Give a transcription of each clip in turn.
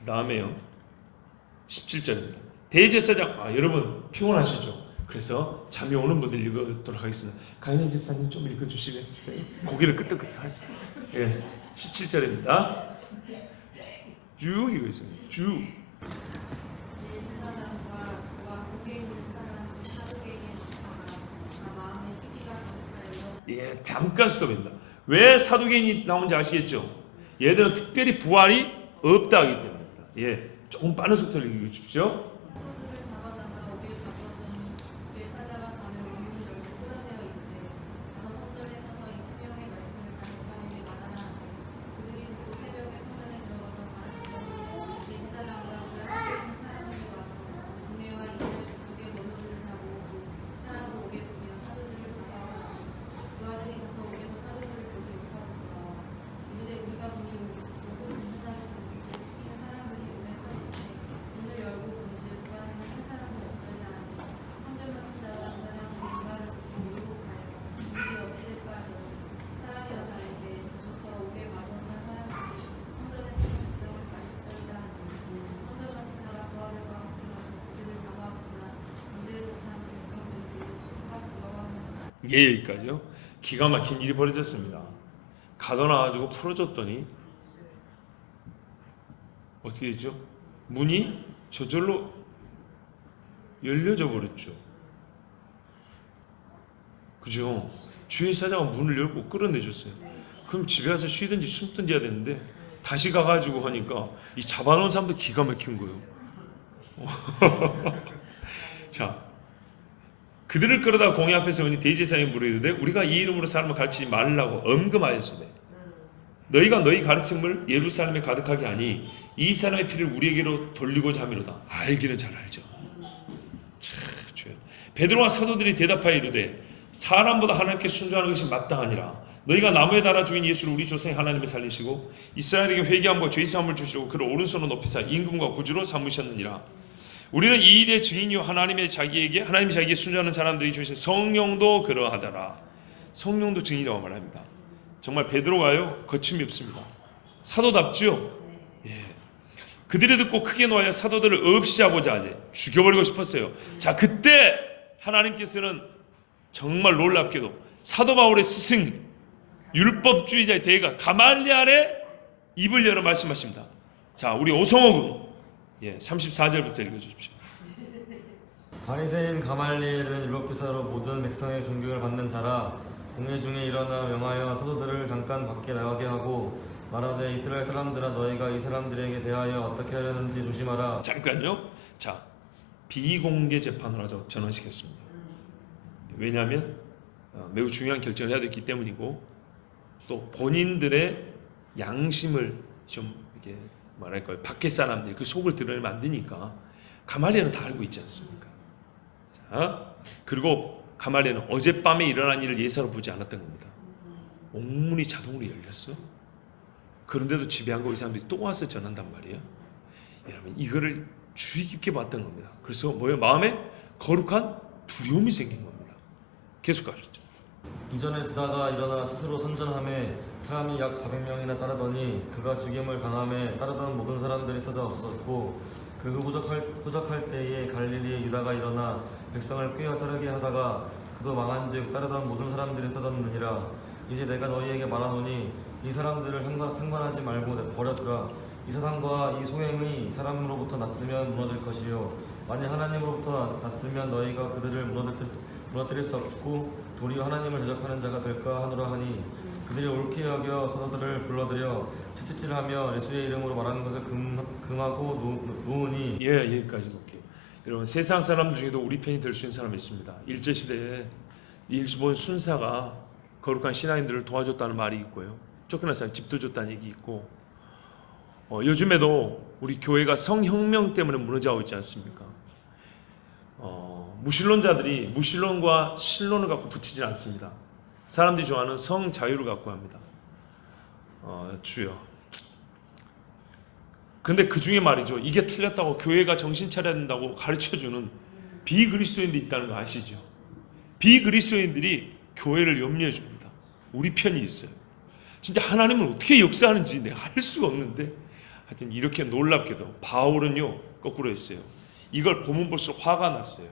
그 다음에요 17절입니다. 대제사장, 여러분 피곤하시죠? 그래서 잠이 오는 분들 읽도록 하겠습니다. 강현 집사님 좀 읽어주시겠어요? 고개를 끄덕끄덕 하시죠. 예, 17절입니다. 쭉 읽어주세요. 쭉. 예, 잠깐 스톱입니다. 왜 사두개인이 나온지 아시겠죠? 얘들은 특별히 부활이 없다 하기 때문입니다. 예, 조금 빠른 속도로 읽어주십시오. 예, 여기까지요. 기가 막힌 일이 벌어졌습니다. 가둬놔가지고 풀어줬더니 어떻게 됐죠? 문이 저절로 열려져 버렸죠. 그죠? 주회사장은 문을 열고 끌어내줬어요. 그럼 집에 가서 쉬든지 숨든지 해야 되는데 다시 가가지고 하니까 이 잡아놓은 사람도 기가 막힌 거예요. 자, 그들을 끌어다 공회 앞에 세우니 대제사장이 물으되 우리가 이 이름으로 사람을 가르치지 말라고 엄금하였으되 너희가 너희 가르침을 예루살렘에 가득하게 하니 이 사람의 피를 우리에게로 돌리고자 함이로다. 알기는 잘 알죠. 참, 베드로와 사도들이 대답하여 이르되 사람보다 하나님께 순종하는 것이 마땅하니라. 너희가 나무에 달아 죽인 예수를 우리 조상의 하나님이 살리시고 이스라엘에게 회개함과 죄 사함을 주시고 그를 오른손으로 높이사 임금과 구주로 삼으셨느니라. 우리는 이 일의 증인이요 하나님이 자기에게 순종하는 사람들이 주신 성령도 그러하더라. 성령도 증인이라고 말합니다. 정말 베드로가요 거침이 없습니다. 사도답지요. 예. 그들이 듣고 크게 노하여 사도들을 없이 하고자 하지 죽여버리고 싶었어요. 자, 그때 하나님께서는 정말 놀랍게도 사도 바울의 스승 율법주의자의 대가 가말리엘의 입을 열어 말씀하십니다. 자, 우리 오성호 군 34절부터 읽어주십시오. 바리새인 가말리엘은 율법교사로 모든 백성의 존경을 받는 자라. 공회 중에 일어나 명하여 사도들을 잠깐 밖에 나가게 하고 말하되 이스라엘 사람들아 너희가 이 사람들에게 대하여 어떻게 하려는지 조심하라. 잠깐요. 자, 비공개 재판으로 전환시켰습니다. 왜냐하면 매우 중요한 결정을 해야 됐기 때문이고 또 본인들의 양심을 좀 이렇게 뭐랄까요, 밖에 사람들이 그 속을 드러내면 안 되니까 가말리엘은 다 알고 있지 않습니까? 자, 그리고 가말리엘은 어젯밤에 일어난 일을 예사로 보지 않았던 겁니다. 옥문이 자동으로 열렸어. 그런데도 집에 안 가고 이 사람들이 또 와서 전한단 말이에요. 여러분, 이거를 주의 깊게 봤던 겁니다. 그래서 뭐예요? 마음에 거룩한 두려움이 생긴 겁니다. 계속 가시죠. 이전에 듣다가 일어나 스스로 선전함에 사람이 약 400명이나 따르더니 그가 죽임을 당함에 따르던 모든 사람들이 터져 없어졌고 그 후 후적할 때에 갈릴리의 유다가 일어나 백성을 꾀어 따르게 하다가 그도 망한즉 따르던 모든 사람들이 터졌느니라. 이제 내가 너희에게 말하노니 이 사람들을 상관하지 말고 버려두라. 이 사상과 이 소행이 사람으로부터 났으면 무너질 것이요 만약 하나님으로부터 났으면 너희가 그들을 무너뜨릴 수 없고 도리어 하나님을 대적하는 자가 될까 하노라 하니 그들이 옳게 여겨 사도들을 불러들여 채찍질하며 예수의 이름으로 말하는 것을 금하고 놓으니. 여기까지 볼게요. 여러분, 세상 사람들 중에도 우리 편이 될 수 있는 사람이 있습니다. 일제시대에 일본 순사가 거룩한 신앙인들을 도와줬다는 말이 있고요. 쫓겨난 사람 집도 줬다는 얘기 있고 요즘에도 우리 교회가 성혁명 때문에 무너져가고 있지 않습니까? 무신론자들이 무신론과 신론을 갖고 붙이지 않습니다. 사람들이 좋아하는 성자유를 갖고 합니다. 주여. 그런데 그 중에 말이죠, 이게 틀렸다고 교회가 정신 차려야 된다고 가르쳐주는 비그리스도인들이 있다는 거 아시죠? 비그리스도인들이 교회를 염려해 줍니다. 우리 편이 있어요. 진짜 하나님은 어떻게 역사하는지 내가 알 수가 없는데 하여튼 이렇게 놀랍게도 바울은요 거꾸로 했어요. 이걸 보면 볼수록 화가 났어요.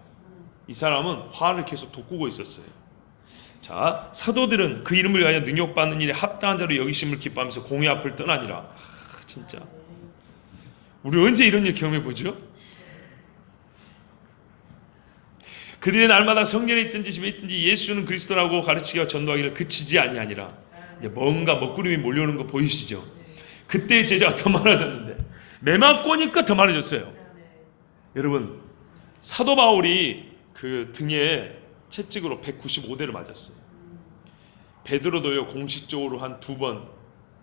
이 사람은 화를 계속 돋구고 있었어요. 자, 사도들은 그 이름을 위하여 능욕받는 일에 합당한 자로 여기심을 기뻐하면서 공의 앞을 떠나니라. 진짜 우리 언제 이런 일 경험해 보죠? 그들이 날마다 성전에 있든지 집에 있든지 예수는 그리스도라고 가르치기와 전도하기를 그치지 아니하니라. 이제 뭔가 먹구름이 몰려오는 거 보이시죠? 그때 제자가 더 많아졌는데 매맞고니까 더 많아졌어요. 여러분, 사도 바울이 그 등에 채찍으로 195대를 맞았어요. 베드로도요 공식적으로 한 2번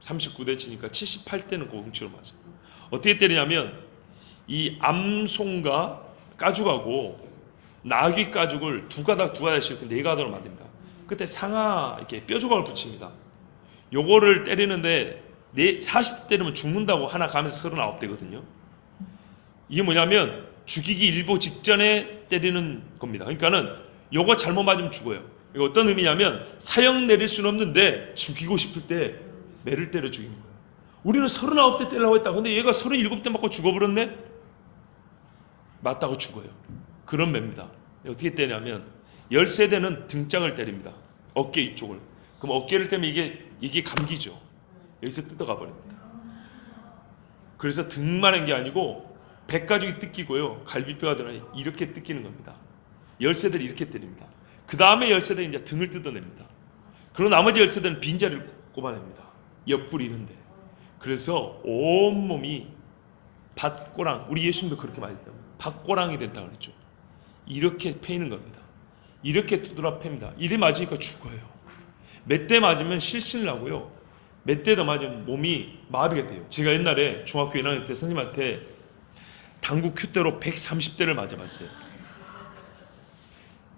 39대 치니까 78대는 공식적으로 맞아요. 어떻게 때리냐면 이 암송과 가죽하고 나귀 가죽을 두 가닥씩 네 가닥으로 만듭니다. 그때 상하 이렇게 뼈 조각을 붙입니다. 요거를 때리는데 40대 때리면 죽는다고 하나 가면서 39대거든요. 이게 뭐냐면 죽이기 일보 직전에 때리는 겁니다. 그러니까는 요거 잘못 맞으면 죽어요. 이거 어떤 의미냐면 사형 내릴 수는 없는데 죽이고 싶을 때 매를 때려 죽이는 거예요. 우리는 39대 때리려고 했다. 근데 얘가 37대 맞고 죽어버렸네? 맞다고 죽어요. 그런 매입니다. 어떻게 때냐면 13대는 등짝을 때립니다. 어깨 이쪽을. 그럼 어깨를 때면 이게 감기죠. 여기서 뜯어가 버립니다. 그래서 등만 한 게 아니고 백가죽이 뜯기고요. 갈비뼈가 들어가 이렇게 뜯기는 겁니다. 13대를 이렇게 때립니다. 그 다음에 13대는 이제 등을 뜯어냅니다. 그리고 나머지 13대는 빈자리를 꼽아냅니다. 옆구리 이런데. 그래서 온몸이 밭꼬랑, 우리 예수님도 그렇게 맞았다. 밭꼬랑이 된다 그랬죠. 이렇게 패이는 겁니다. 이렇게 두드러 팹니다. 이래 맞으니까 죽어요. 몇 대 맞으면 실신을 하고요. 몇 대 더 맞으면 몸이 마비가 돼요. 제가 옛날에 중학교 1학년 때 선생님한테 당구 큐대로 130대를 맞아봤어요.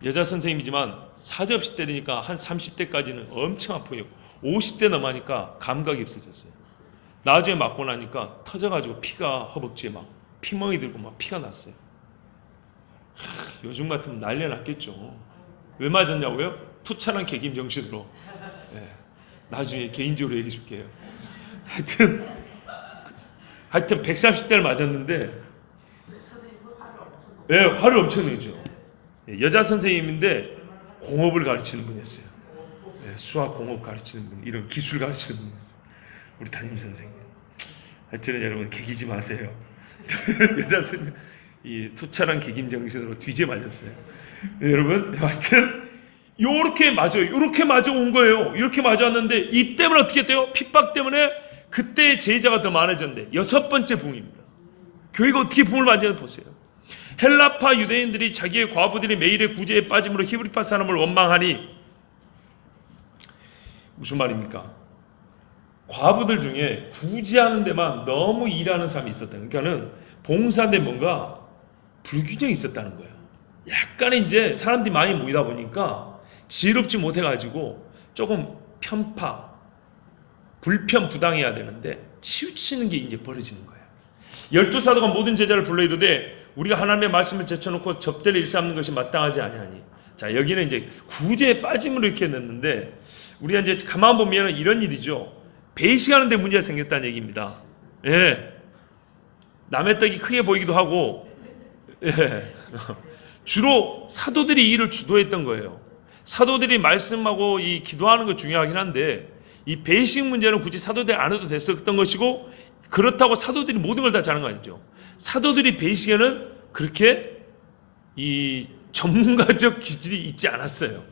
여자 선생님이지만 사지없이 때리니까 한 30대까지는 엄청 아프고요. 50대 넘어가니까 감각이 없어졌어요. 나중에 맞고 나니까 터져가지고 피가 허벅지에 막 피멍이 들고 막 피가 났어요. 요즘 같으면 난리 났겠죠. 왜 맞았냐고요? 투철한 개김 정신으로. 네, 나중에 개인적으로 얘기해 줄게요. 하여튼 130대를 맞았는데 네, 화를 엄청 내죠. 여자 선생님인데 공업을 가르치는 분이었어요. 네, 수학 공업 가르치는 분, 이런 기술 가르치는 분이었어요. 우리 담임 선생님. 하여튼 여러분 개기지 마세요. 여자 선생님 이 투철한 개김 정신으로 뒤제 맞았어요. 네, 여러분 하여튼 요렇게 맞아요. 요렇게 맞아 온 거예요. 이렇게 맞았는데 이 때문에 어떻게 돼요? 핍박 때문에 그때 제자가 더 많아졌는데 6번째 붕입니다. 교회가 어떻게 붕을 맞았는지 보세요. 헬라파 유대인들이 자기의 과부들이 매일의 구제에 빠짐으로 히브리파 사람을 원망하니, 무슨 말입니까? 과부들 중에 구제하는 데만 너무 일하는 사람이 있었다. 그러니까는 봉사인데 뭔가 불균형이 있었다는 거예요. 약간의 이제 사람들이 많이 모이다 보니까 지혜롭지 못해가지고 조금 편파, 불편부당해야 되는데 치우치는 게 이제 벌어지는 거예요. 12사도가 모든 제자를 불러 이르되 우리가 하나님의 말씀을 제쳐놓고 접대를 일삼는 것이 마땅하지 아니하니. 자, 여기는 이제 구제에 빠짐으로 이렇게 넣는데 우리가 이제 가만 보면 이런 일이죠. 배식하는 데 문제가 생겼다는 얘기입니다. 예. 남의 떡이 크게 보이기도 하고, 예. 주로 사도들이 이 일을 주도했던 거예요. 사도들이 말씀하고 이 기도하는 거 중요하긴 한데 이 배식 문제는 굳이 사도들이 안 해도 됐었던 것이고, 그렇다고 사도들이 모든 걸 다 잘한 거 아니죠. 사도들이 배식에는 그렇게 이 전문가적 기질이 있지 않았어요.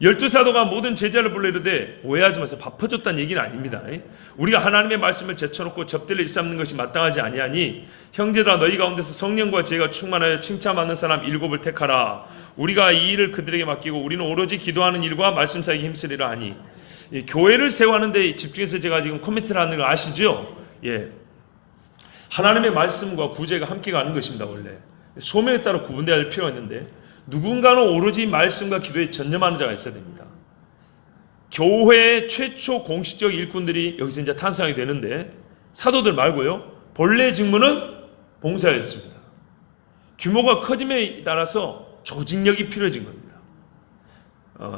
12사도가 모든 제자를 불러 이르되, 오해하지 마세요. 밥 퍼줬다는 얘기는 아닙니다. 우리가 하나님의 말씀을 제쳐놓고 접대를 일삼는 것이 마땅하지 아니하니 형제들아, 너희 가운데서 성령과 지혜가 충만하여 칭찬받는 사람 7을 택하라. 우리가 이 일을 그들에게 맡기고 우리는 오로지 기도하는 일과 말씀 사이에 힘쓰리라 하니. 교회를 세워하는 데 집중해서 제가 지금 코미트를 하는 거 아시죠? 예. 하나님의 말씀과 구제가 함께 가는 것입니다. 원래 소명에 따라 구분되어야 할 필요가 있는데 누군가는 오로지 말씀과 기도에 전념하는 자가 있어야 됩니다. 교회의 최초 공식적 일꾼들이 여기서 이제 탄생하게 되는데 사도들 말고요. 본래 직무는 봉사였습니다. 규모가 커짐에 따라서 조직력이 필요해진 겁니다.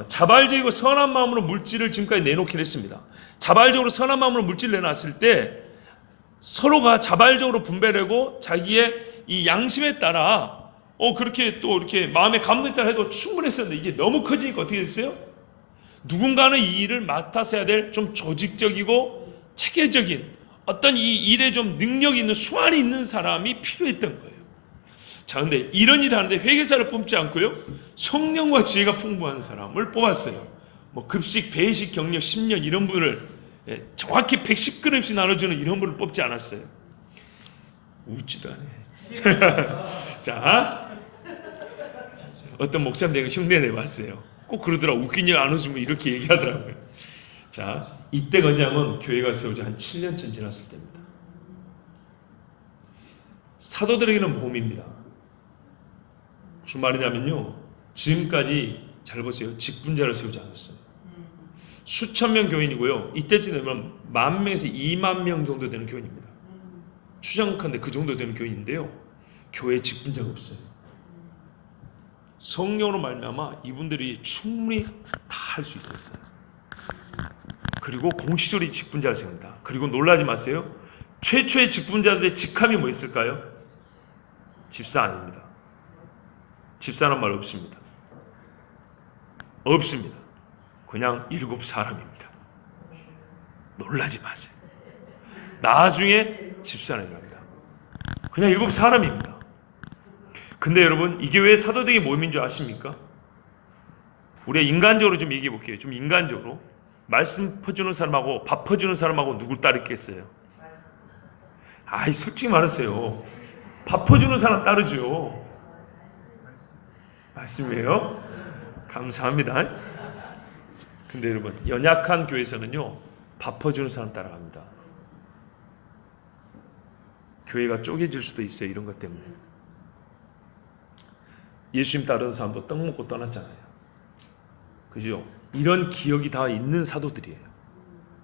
자발적이고 선한 마음으로 물질을 지금까지 내놓긴 했습니다. 자발적으로 선한 마음으로 물질을 내놨을 때 서로가 자발적으로 분배하고 자기의 이 양심에 따라 그렇게 또 이렇게 마음의 감동에 따라 해도 충분했었는데 이게 너무 커지니까 어떻게 됐어요? 누군가는 이 일을 맡아서 해야 될 좀 조직적이고 체계적인 어떤 이 일에 좀 능력이 있는 수완이 있는 사람이 필요했던 거예요. 자, 근데 이런 일을 하는데 회계사를 뽑지 않고요, 성령과 지혜가 풍부한 사람을 뽑았어요. 뭐 급식, 배식, 경력 10년 이런 분을 정확히 110그릇씩 나눠주는 이런 분을 뽑지 않았어요. 웃지도 않아요. 자, 어떤 목사님 내가 흉내 내봤어요. 꼭 그러더라. 웃긴 일 안 웃으면 이렇게 얘기하더라고요. 자, 이때가 언제냐면 교회가 세워져 한 7년쯤 지났을 때입니다. 사도들에게는 보험입니다. 무슨 말이냐면요, 지금까지 잘 보세요. 직분자를 세우지 않았어요. 수천 명 교인이고요, 이때쯤 되면 10,000명에서 20,000명 정도 되는 교인입니다. 추정컨대 그 정도 되는 교인인데요, 교회에 직분자가 없어요. 성령으로 말미암아 이분들이 충분히 다 할 수 있었어요. 그리고 공식적으로 직분자를 세웁니다. 그리고 놀라지 마세요. 최초의 직분자들의 직함이 뭐 있을까요? 집사 아닙니다. 집사란 말 없습니다. 없습니다. 그냥 7사람입니다. 놀라지 마세요. 나중에 집사람이랍니다. 그냥 7사람입니다. 근데 여러분, 이게 왜 사도들의 모임인 줄 아십니까? 우리가 인간적으로 좀 얘기해 볼게요. 좀 인간적으로. 말씀 퍼주는 사람하고 밥 퍼주는 사람하고 누굴 따르겠어요? 아이, 솔직히 말하세요. 밥 퍼주는 사람 따르죠. 말씀이에요? 감사합니다. 근데 여러분, 연약한 교회에서는요, 밥 퍼주는 사람 따라갑니다. 교회가 쪼개질 수도 있어요. 이런 것 때문에. 예수님 따르는 사람도 떡 먹고 떠났잖아요. 그죠? 이런 기억이 다 있는 사도들이에요.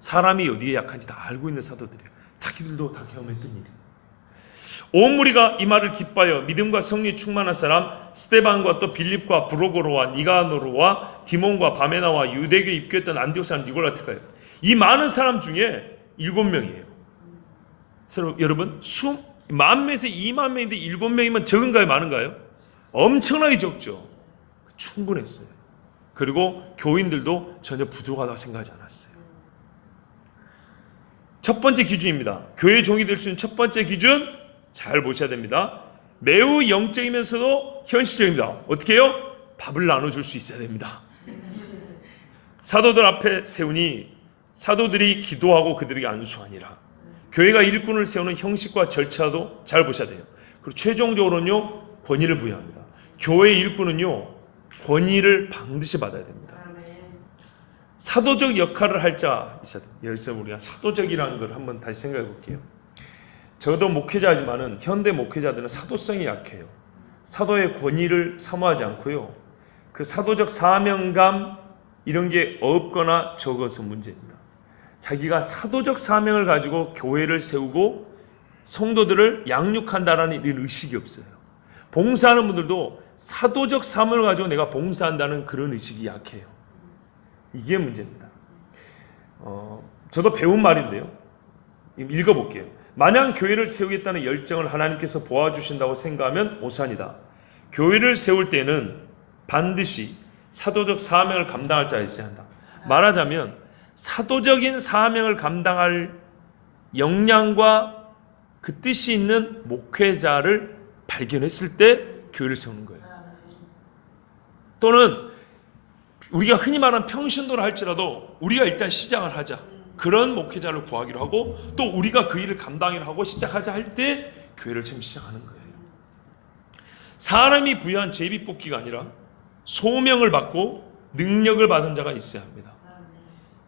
사람이 어디에 약한지 다 알고 있는 사도들이에요. 자기들도 다 경험했던 일이에요. 온 무리가 이 말을 기뻐하여 믿음과 성령이 충만한 사람 스데반과 또 빌립과 브로고로와 니가노르와 디몬과 바메나와 유대교에 입교했던 안디옥 사람 니골라 택하여, 이 많은 사람 중에 7명이에요. 여러분, 10,000명에서 20,000명인데 7명이면 적은가요, 많은가요? 엄청나게 적죠. 충분했어요. 그리고 교인들도 전혀 부족하다고 생각하지 않았어요. 첫 번째 기준입니다. 교회 종이 될 수 있는 첫 번째 기준, 잘 보셔야 됩니다. 매우 영적이면서도 현실적입니다. 어떻게 해요? 밥을 나눠줄 수 있어야 됩니다. 사도들 앞에 세우니 사도들이 기도하고 그들에게 안수하니라. 교회가 일꾼을 세우는 형식과 절차도 잘 보셔야 돼요. 그리고 최종적으로는요, 권위를 부여합니다. 교회 일꾼은요, 권위를 반드시 받아야 됩니다. 사도적 역할을 할 자 있어야 돼요. 여기서 우리가 사도적이라는 걸 한번 다시 생각해 볼게요. 저도 목회자지만은 현대 목회자들은 사도성이 약해요. 사도의 권위를 사모하지 않고요, 그 사도적 사명감 이런 게 없거나 적어서 문제입니다. 자기가 사도적 사명을 가지고 교회를 세우고 성도들을 양육한다라는 이런 의식이 없어요. 봉사하는 분들도 사도적 사명을 가지고 내가 봉사한다는 그런 의식이 약해요. 이게 문제입니다. 저도 배운 말인데요, 읽어볼게요. 만약 교회를 세우겠다는 열정을 하나님께서 보아주신다고 생각하면 오산이다. 교회를 세울 때는 반드시 사도적 사명을 감당할 자가 있어야 한다. 말하자면 사도적인 사명을 감당할 역량과 그 뜻이 있는 목회자를 발견했을 때 교회를 세우는 거예요. 또는 우리가 흔히 말하는 평신도를 할지라도 우리가 일단 시작을 하자, 그런 목회자를 구하기로 하고, 또 우리가 그 일을 감당을 하고 시작하자 할 때 교회를 처음 시작하는 거예요. 사람이 부여한 제비 뽑기가 아니라 소명을 받고 능력을 받은 자가 있어야 합니다.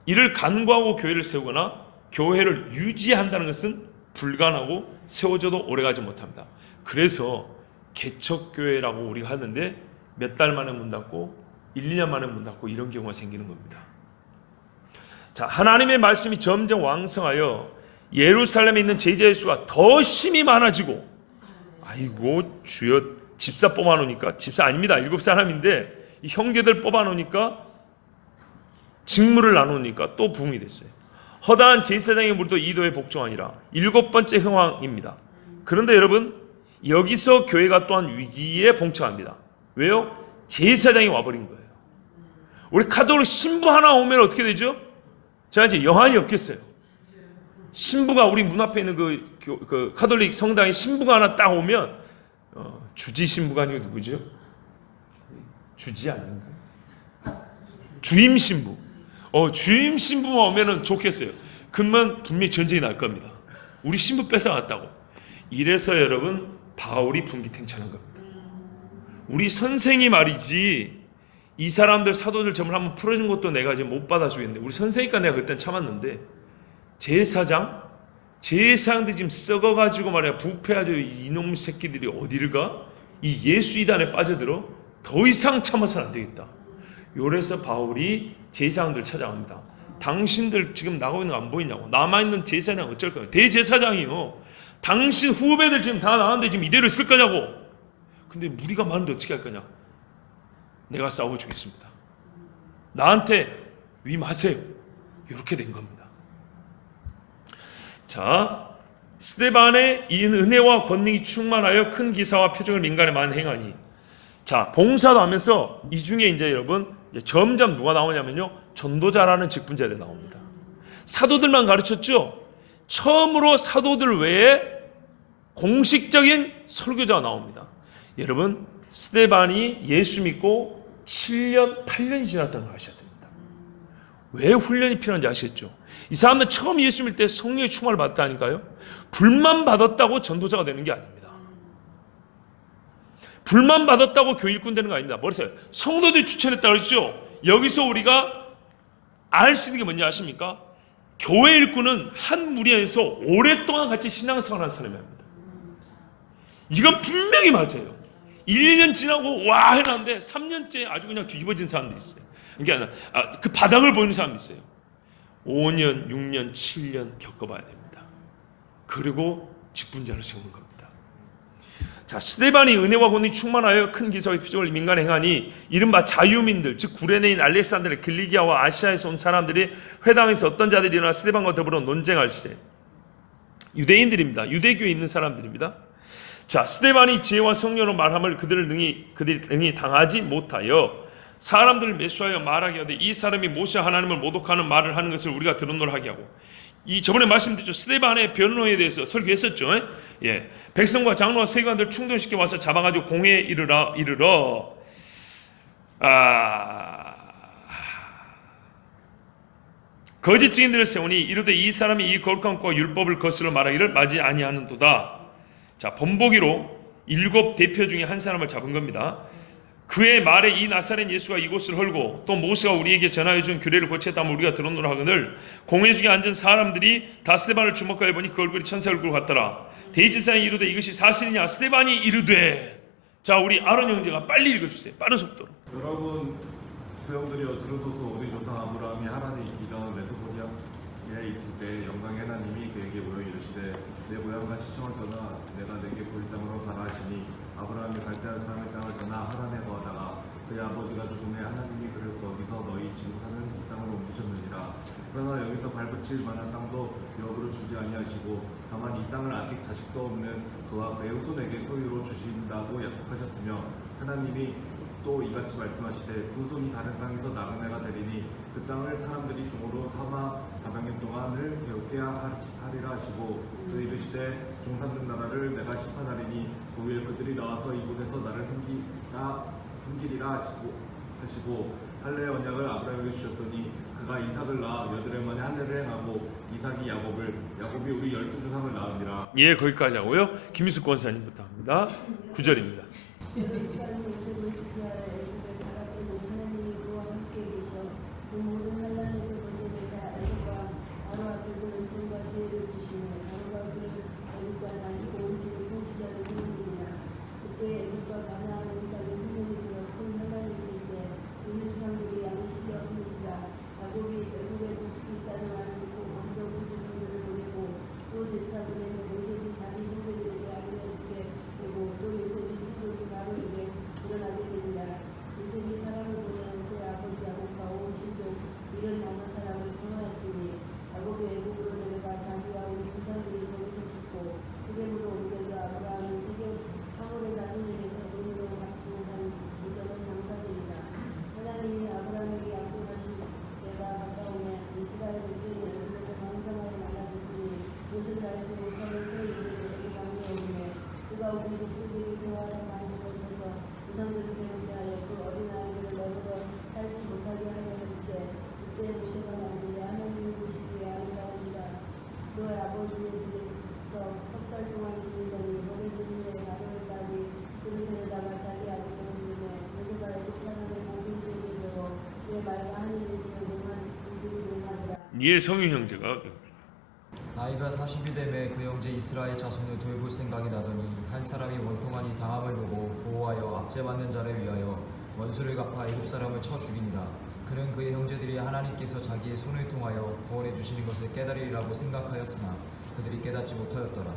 이를 간구하고 교회를 세우거나 교회를 유지한다는 것은 불가능하고 세워져도 오래가지 못합니다. 그래서 개척교회라고 우리가 하는데 몇 달 만에 문 닫고 1, 2년 만에 문 닫고 이런 경우가 생기는 겁니다. 자, 하나님의 말씀이 점점 왕성하여 예루살렘에 있는 제자의 수가 더 심히 많아지고, 아이고 주여, 집사 뽑아놓으니까, 집사 아닙니다, 7사람인데 이 형제들 뽑아놓으니까 직무를 나누니까 또 부흥이 됐어요. 허다한 제사장의 무리도 이도에 복종하니라. 7번째 흥황입니다. 그런데 여러분, 여기서 교회가 또한 위기에 봉착합니다. 왜요? 제사장이 와버린 거예요. 우리 카톨릭 신부 하나 오면 어떻게 되죠? 제가 이제 여한이 없겠어요. 신부가 우리 문 앞에 있는 그 카톨릭 성당에 신부가 하나 딱 오면 주지 신부가 아니고 누구죠? 주지 아닌가? 주임 신부. 주임 신부만 오면은 좋겠어요. 그러면 분명히 전쟁이 날 겁니다. 우리 신부 뺏어갔다고. 이래서 여러분 바울이 분기탱천한 겁니다. 우리 선생이 말이지 이 사람들 사도들 점을 한번 풀어준 것도 내가 지금 못 받아주겠는데 우리 선생이니까 내가 그땐 참았는데 제사장들이 지금 썩어가지고 말이야 부패하죠. 이놈 새끼들이 어디를 가? 이 예수 이단에 빠져들어? 더 이상 참아서는 안 되겠다. 요래서 바울이 제사장들 찾아갑니다. 당신들 지금 나가고 있는 거 안 보이냐고. 남아있는 제사장 어쩔 거예요. 대제사장이요. 당신 후배들 지금 다 나왔는데 지금 이대로 있을 거냐고. 근데 무리가 많은데 어떻게 할 거냐. 내가 싸워주겠습니다. 나한테 위임하세요. 이렇게 된 겁니다. 자, 스데반의 이 은혜와 권능이 충만하여 큰 기사와 표적을 민간에 많이 행하니. 자, 봉사도 하면서 이 중에 이제 여러분 이제 점점 누가 나오냐면요, 전도자라는 직분자들이 나옵니다. 사도들만 가르쳤죠. 처음으로 사도들 외에 공식적인 설교자가 나옵니다. 여러분, 스데반이 예수 믿고 7년, 8년이 지났다는 걸 아셔야 됩니다. 왜 훈련이 필요한지 아시겠죠? 이 사람들 처음 예수 믿을 때 성령의 충만을 받았다니까요. 불만 받았다고 전도자가 되는 게 아닙니다. 불만 받았다고 교회 일꾼 되는 거 아닙니다. 뭐랬어요? 성도들이 추천했다 그랬죠. 여기서 우리가 알 수 있는 게 뭔지 아십니까? 교회 일꾼은 한 무리 안에서 오랫동안 같이 신앙생활하는 사람입니다. 이건 분명히 맞아요. 1, 2년 지나고 와 해놨는데 3년째 아주 그냥 뒤집어진 사람도 있어요. 그러니까 그 바닥을 보이는 사람도 있어요. 5년, 6년, 7년 겪어봐야 됩니다. 그리고 직분자를 세우는 겁니다. 자, 스데반이 은혜와 권능이 충만하여 큰 기사와 표적을 민간에 행하니 이른바 자유민들, 즉 구레네인 알렉산드르, 길리기아와 아시아에서 온 사람들이 회당에서 어떤 자들이 일어나 스데반과 더불어 논쟁할세. 유대인들입니다. 유대교에 있는 사람들입니다. 자, 스데반이 지혜와 성령으로 말함을 그들이 능히 당하지 못하여 사람들을 매수하여 말하게 하되 이 사람이 모세 하나님을 모독하는 말을 하는 것을 우리가 들은노라 하게 하고. 이 저번에 말씀드렸죠. 스데반의 변호에 대해서 설교했었죠. 예, 백성과 장로와 세관들 충동시켜 와서 잡아가지고 공회에 이르러 거짓 증인들을 세우니 이르되 이 사람이 이 거룩한 것과 율법을 거스러 말하기를 맞이 아니하는도다. 자, 본보기로 7 대표 중에 한 사람을 잡은 겁니다. 그의 말에 이 나사렛 예수가 이곳을 헐고 또 모세가 우리에게 전하여 준 규례를 고쳤다면 우리가 들었노라 하거늘 공회 중에 앉은 사람들이 다 스데반을 주목하여 보니 그 얼굴이 천사 얼굴 같더라. 대제사장이 이르되 이것이 사실이냐. 스데반이 이르되. 자, 우리 아론 형제가 빨리 읽어주세요. 빠른 속도로. 여러분 소형들이여 들으소서. 우리 조상 아브라함이 하나님 이전 메소포타미아에 있을 때 영광의 하나님이 그에게 모여 이르시되 내 고향과 시청을 떠나 내가 내게 보일 땅으로 가라 하시니 아브라함이 갈대한 사람의 땅을 떠나 하란에 거하다가 그의 아버지가 죽음에 하나님이 그를 거기서 너희 지금 사는 이 땅으로 옮기셨느니라. 그러나 여기서 발붙일 만한 땅도 역으로 주지 아니하시고 다만 이 땅을 아직 자식도 없는 그와 그의 후손에게 소유로 주신다고 약속하셨으며 하나님이 또 이같이 말씀하시되 그 손이 다른 땅에서 나그네가 되리니 그 땅을 사람들이 종으로 삼아 400년 동안을 배우게 하리라 하시고 또 이르시되 종 삼는 나라를 내가 심판하리니 그 후에 그들이 나와서 이곳에서 나를 섬기리라 하시고 할례의 언약을 아브라함에게 주셨더니 그가 이삭을 낳아 8해 만에 할례를 행하고 이삭이 야곱이 우리 12조상을 낳으니라. 예, 거기까지 하고요. 김희숙 권사님부터 합니다. 9절입니다. 그때 모세가 말하되 하나님이 보시기에 아름다운지라 너의 아버지의 집에서 석 달 동안 지내더니 먹여주는 내 가벼운 딸이 그를 데려다가 자기 아버지를 부르매 모세가 애굽 사람의 모든 죄를 내 말과 하늘의 길을 농하니라. 니엘 성유 형제가 나이가 40이 되매 그 형제 이스라엘 자손을 돌볼 생각이 나더니 한 사람이 원통하니 당함을 보고 보호하여 압제받는 자를 위하여 원수를 갚아 애굽 사람을 쳐 죽이니라. 그는 그의 형제들이 하나님께서 자기의 손을 통하여 구원해 주시는 것을 깨달으리라고 생각하였으나 그들이 깨닫지 못하였더라.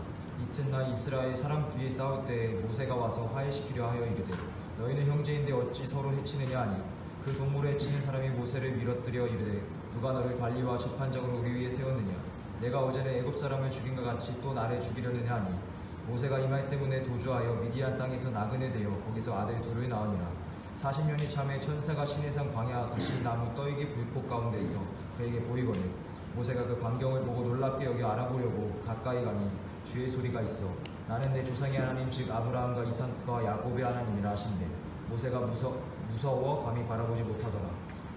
이튿날 이스라엘 사람 뒤에 싸울 때에 모세가 와서 화해시키려 하여 이르되 너희는 형제인데 어찌 서로 해치느냐 하니 그 동물을 해치는 사람이 모세를 밀어뜨려 이르되 누가 너를 관리와 재판장으로 우리 위에 세웠느냐 내가 어제는 애굽 사람을 죽인 것 같이 또 나를 죽이려느냐 하니 모세가 이 말 때문에 도주하여 미디안 땅에서 나그네 되어 거기서 아들 둘을 낳으니라. 40년이 참에 천사가 시내산 광야 가신 나무 떠이기 불꽃 가운데서 그에게 보이거늘 모세가 그 광경을 보고 놀랍게 여겨 알아보려고 가까이 가니 주의 소리가 있어 나는 내 조상의 하나님 즉 아브라함과 이삭과 야곱의 하나님이라 하신대 모세가 무서워 감히 바라보지 못하더라.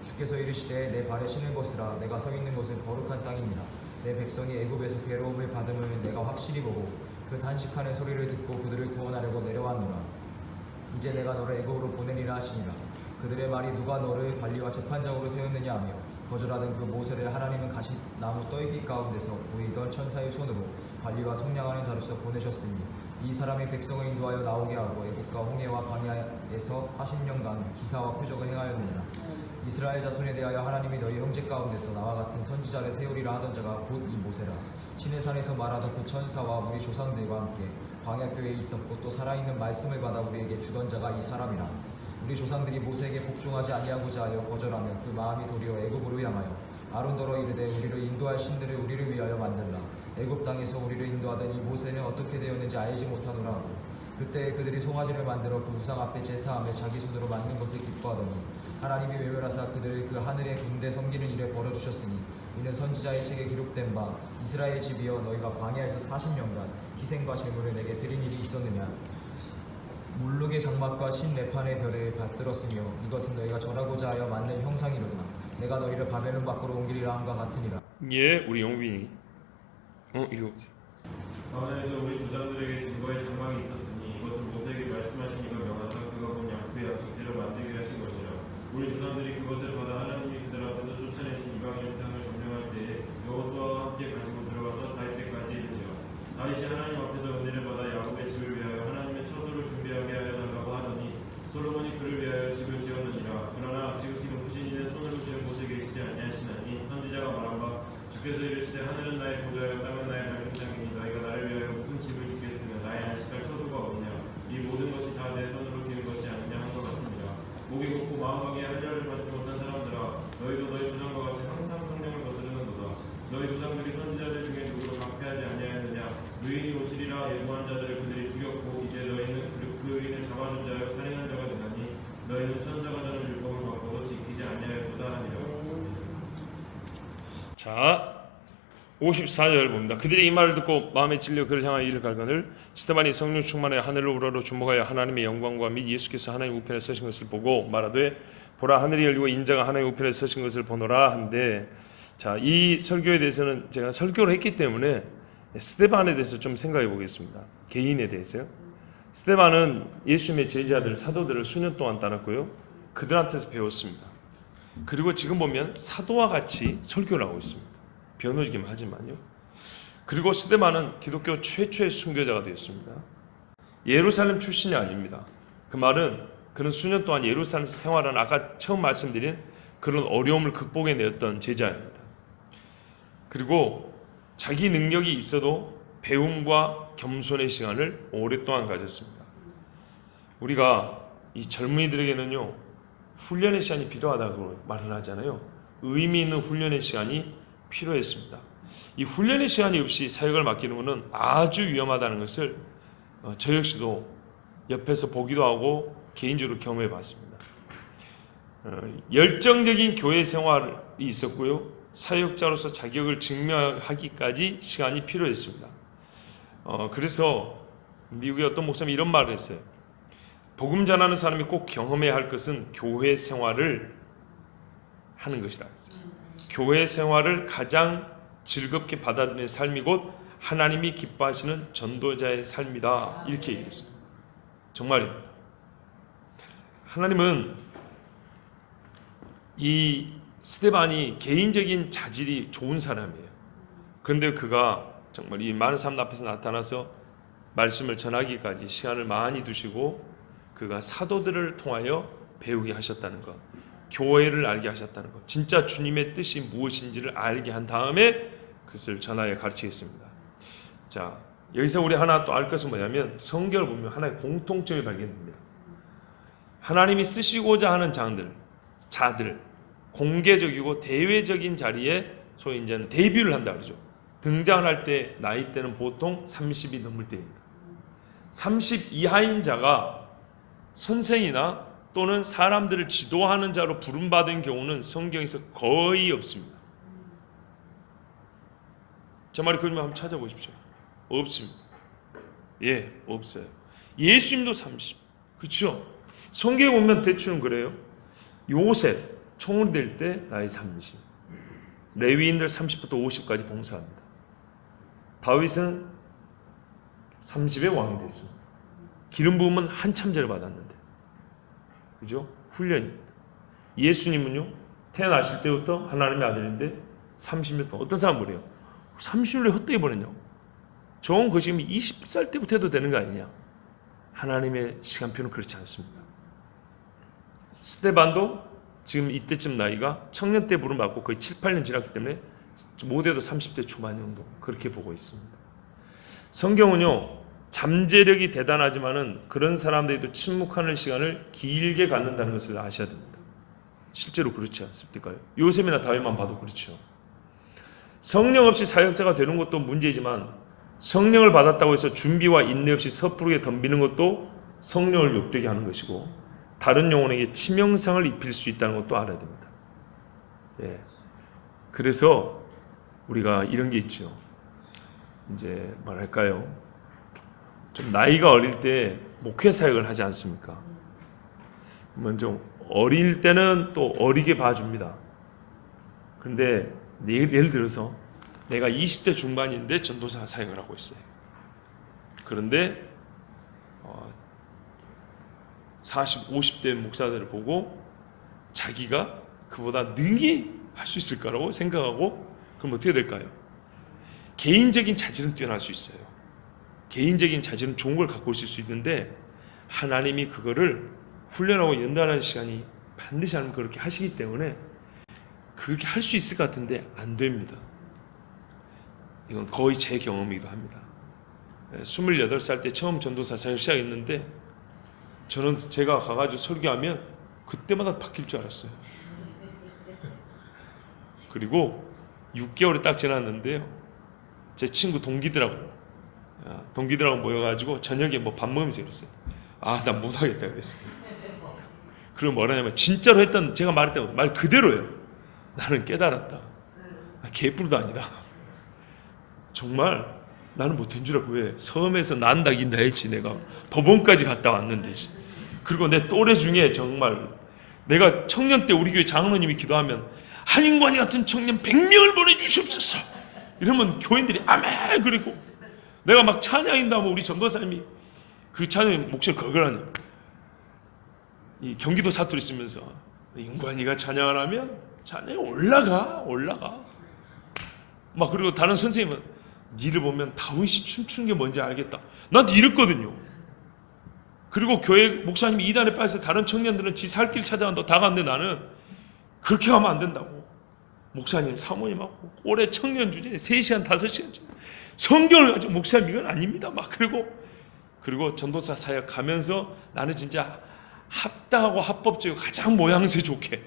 주께서 이르시되 내 발에 신을 벗으라 내가 서 있는 곳은 거룩한 땅이니라. 내 백성이 애굽에서 괴로움을 받음을 내가 확실히 보고 그 단식하는 소리를 듣고 그들을 구원하려고 내려왔노라. 이제 내가 너를 애굽으로 보내리라 하시니라. 그들의 말이 누가 너를 관리와 재판장으로 세웠느냐 하며 거절하던 그 모세를 하나님은 가신 나무 떠이기 가운데서 보이던 천사의 손으로 관리와 속량하는 자로서 보내셨으니 이 사람이 백성을 인도하여 나오게 하고 애굽과 홍해와 광야에서 40년간 기사와 표적을 행하였느니라. 이스라엘 자손에 대하여 하나님이 너희 형제 가운데서 나와 같은 선지자를 세우리라 하던 자가 곧 이 모세라. 시내산에서 말하던 그 천사와 우리 조상들과 함께 광야교회에 있었고 또 살아있는 말씀을 받아 우리에게 주던 자가 이 사람이라. 우리 조상들이 모세에게 복종하지 아니하고자 하여 거절하며 그 마음이 도리어 애굽으로 향하여 아론더러 이르되 우리를 인도할 신들을 우리를 위하여 만들라. 애굽 땅에서 우리를 인도하던 이 모세는 어떻게 되었는지 알지 못하노라 하고 그때 그들이 송아지를 만들어 그 우상 앞에 제사하며 자기 손으로 만든 것을 기뻐하더니 하나님이 외면하사 그들을 그 하늘의 군대 섬기는 일에 벌어주셨으니 이는 선지자의 책에 기록된 바 이스라엘 집이여 너희가 광야에서 40년간 희생과 제물을 내게 드린 일이 있었느냐. 물룩의 장막과 신레판의 별을 받들었으며 이것은 너희가 절하고자 하여 만든 형상이로다. 내가 너희를 바벨론 밖으로 옮기리라 함과 같으니라. 예, 우리 영빈이 이거 가나안에서 우리 조상들에게 증거의 장막이 있었으니 이것은 모세에게 말씀하신 이가 명하사 그가 본 약속의 약속대로 만들게 하신 것이라. 우리 조상들이 그것을 받아 하나님이 그들 앞에서 쫓아내신 이방인 땅을 점령할 때에 여호수아와 함께 가지고 들어가서 다윗 때까지 이르니라. 다윗이 하나님 앞에서 은혜를 받아 야곱의 집을 위하여 하나님의 처소를 준비하게 하여 달라고 하더니 솔로몬이 그를 위하여 집을 지었느니라. 그러나 지극히 높으신 이는 손을 보시는 곳에 계시지 아니하시나니 선지자가 말한 바 주께서 이르시되 하늘은 나의 보좌요 땅은 나의 발등장이니 너희가 나를 위하여 무슨 집을 짓겠으며 나의 안식할 처소가 어디냐. 이 모든 것이 다 내 손으로 지은 것이 아니냐 한 것 같으니라. 목이 곱고 마음하기에 할례를 받지 못한 사람들아 너희도 너희 조상과 같이 항상 성령을 거스르는도다. 너희 조상들이 선지자들 중에 누구를 박해하지 아니하였느냐. 유인이 오시리라 예고한 자들을 그들이 죽였고 이제 너희는 그 의인을 잡아준 자여 살인한 자가 되나니 너희는 천사가 전한 율법을 받고도 지키지 아니하였도다 하니라. 자 54절 봅니다. 그들이 이 말을 듣고 마음에 찔려 그를 향하여 이를 갈거늘 스데반이 성령 충만하여 하늘로 우러러 주목하여 하나님의 영광과 및 예수께서 하나님 우편에 서신 것을 보고 말하되 보라 하늘이 열리고 인자가 하나님 우편에 서신 것을 보노라 한데 자, 이 설교에 대해서는 제가 설교를 했기 때문에 스데반에 대해서 좀 생각해 보겠습니다. 개인에 대해서요. 스데반은 예수님의 제자들 사도들을 수년 동안 따랐고요. 그들한테서 배웠습니다. 그리고 지금 보면 사도와 같이 설교를 하고 있습니다. 변호이긴 하지만요. 그리고 스데반은 기독교 최초의 순교자가 되었습니다. 예루살렘 출신이 아닙니다. 그 말은 그는 수년 동안 예루살렘에서 생활한 아까 처음 말씀드린 그런 어려움을 극복해내었던 제자입니다. 그리고 자기 능력이 있어도 배움과 겸손의 시간을 오랫동안 가졌습니다. 우리가 이 젊은이들에게는요 훈련의 시간이 필요하다고 말을 하잖아요. 의미 있는 훈련의 시간이 필요했습니다. 이 훈련의 시간이 없이 사역을 맡기는 것은 아주 위험하다는 것을 저 역시도 옆에서 보기도 하고 개인적으로 경험해 봤습니다. 열정적인 교회 생활이 있었고요. 사역자로서 자격을 증명하기까지 시간이 필요했습니다. 그래서 미국의 어떤 목사님이 이런 말을 했어요. 복음 전하는 사람이 꼭 경험해야 할 것은 교회 생활을 하는 것이다. 교회 생활을 가장 즐겁게 받아들이는 삶이 곧 하나님이 기뻐하시는 전도자의 삶이다. 이렇게 얘기했어요. 정말입니다. 하나님은 이 스데반이 개인적인 자질이 좋은 사람이에요. 그런데 그가 정말 이 많은 사람 앞에서 나타나서 말씀을 전하기까지 시간을 많이 두시고 그가 사도들을 통하여 배우게 하셨다는 것, 교회를 알게 하셨다는 것, 진짜 주님의 뜻이 무엇인지를 알게 한 다음에 그것을 전하여 가르치겠습니다. 자, 여기서 우리 하나 또 알 것은 뭐냐면 성경을 보면 하나의 공통점이 발견됩니다. 하나님이 쓰시고자 하는 자들, 공개적이고 대외적인 자리에 소위 이제 데뷔를 한다 그러죠. 등장을 할 때 나이대는 보통 30이 넘을 때입니다. 30 이하인 자가 선생이나 또는 사람들을 지도하는 자로 부름받은 경우는 성경에서 거의 없습니다. 제 말이 그러면 한번 찾아보십시오. 없습니다. 예, 없어요. 예수님도 30. 그렇죠? 성경에 보면 대충 그래요. 요셉 총을 될 때 나이 30. 레위인들 30부터 50까지 봉사합니다. 다윗은 30에 왕이 됐습니다. 기름 부음은 한참 전에 받았는데, 그죠? 훈련입니다. 예수님은요 태어나실 때부터 하나님의 아들인데 30년 동안 어떤 사람 그래요? 30년을 헛되이 보냈냐고. 좋은 것이 20살 때부터 해도 되는 거 아니냐? 하나님의 시간표는 그렇지 않습니다. 스데반도 지금 이때쯤 나이가 청년 때 부름받고 거의 7, 8년 지났기 때문에 못해도 30대 초반 정도 그렇게 보고 있습니다. 성경은요 잠재력이 대단하지만은 그런 사람들도 침묵하는 시간을 길게 갖는다는 것을 아셔야 됩니다. 실제로 그렇지 않습니까? 요셉이나 다윗만 봐도 그렇죠. 성령 없이 사역자가 되는 것도 문제이지만 성령을 받았다고 해서 준비와 인내 없이 섣부르게 덤비는 것도 성령을 욕되게 하는 것이고 다른 영혼에게 치명상을 입힐 수 있다는 것도 알아야 됩니다. 예. 그래서 우리가 이런 게 있죠. 이제 뭐랄까요? 좀 나이가 어릴 때 목회 사역을 하지 않습니까? 먼저 어릴 때는 또 어리게 봐줍니다. 그런데 예를 들어서 내가 20대 중반인데 전도사 사역을 하고 있어요. 그런데 40, 50대 목사들을 보고 자기가 그보다 능히 할 수 있을까라고 생각하고 그럼 어떻게 될까요? 개인적인 자질은 뛰어날 수 있어요. 개인적인 자질은 좋은 걸 갖고 있을 수 있는데 하나님이 그거를 훈련하고 연단하는 시간이 반드시 하나님 그렇게 하시기 때문에 그렇게 할 수 있을 것 같은데 안 됩니다. 이건 거의 제 경험이기도 합니다. 28살 때 처음 전도사 사역을 시작했는데 저는 제가 가가지고 설교하면 그때마다 바뀔 줄 알았어요. 그리고 6개월이 딱 지났는데요. 제 친구 동기들하고 모여가지고 저녁에 뭐 밥 먹으면서 그랬어요. 아, 난 못하겠다 그랬어요. 그리고 뭐라냐면 진짜로 했던 제가 말했던 말 그대로예요. 나는 깨달았다. 개뿔도 아니다. 정말 나는 못한 줄 알고 왜 섬에서 난다 긴다 했지. 내가 법원까지 갔다 왔는데. 그리고 내 또래 중에 정말 내가 청년 때 우리 교회 장로님이 기도하면 한인관이 같은 청년 100명을 보내주시옵소서 이러면 교인들이 아멘 그리고 내가 막 찬양인다 하면 우리 전도사님이 그 찬양 목소리 거절하냐. 이 경기도 사투리 쓰면서 인관이가 찬양을 하면 찬양이 올라가 막. 그리고 다른 선생님은 니를 보면 다윗이 춤추는 게 뭔지 알겠다. 나도 이랬거든요. 그리고 교회 목사님이 이단에 빠져서 다른 청년들은 지 살 길 찾아간다고 다 갔는데 나는 그렇게 하면 안 된다고. 목사님 사모님하고 올해 청년 주제 3시간 5시간 성경을 가지고 목사님 이건 아닙니다. 막 그리고 전도사 사역 가면서 나는 진짜 합당하고 합법적이고 가장 모양새 좋게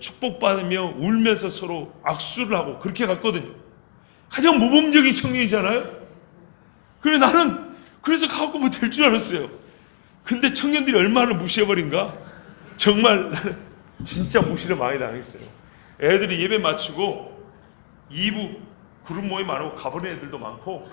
축복받으며 울면서 서로 악수를 하고 그렇게 갔거든요. 가장 모범적인 청년이잖아요. 그래 나는 그래서 가고 뭐 될 줄 알았어요. 근데 청년들이 얼마나 무시해버린가. 정말 나는 진짜 무시를 많이 당했어요. 애들이 예배 마치고 2부 그룹 모임 안 하고 가버린 애들도 많고.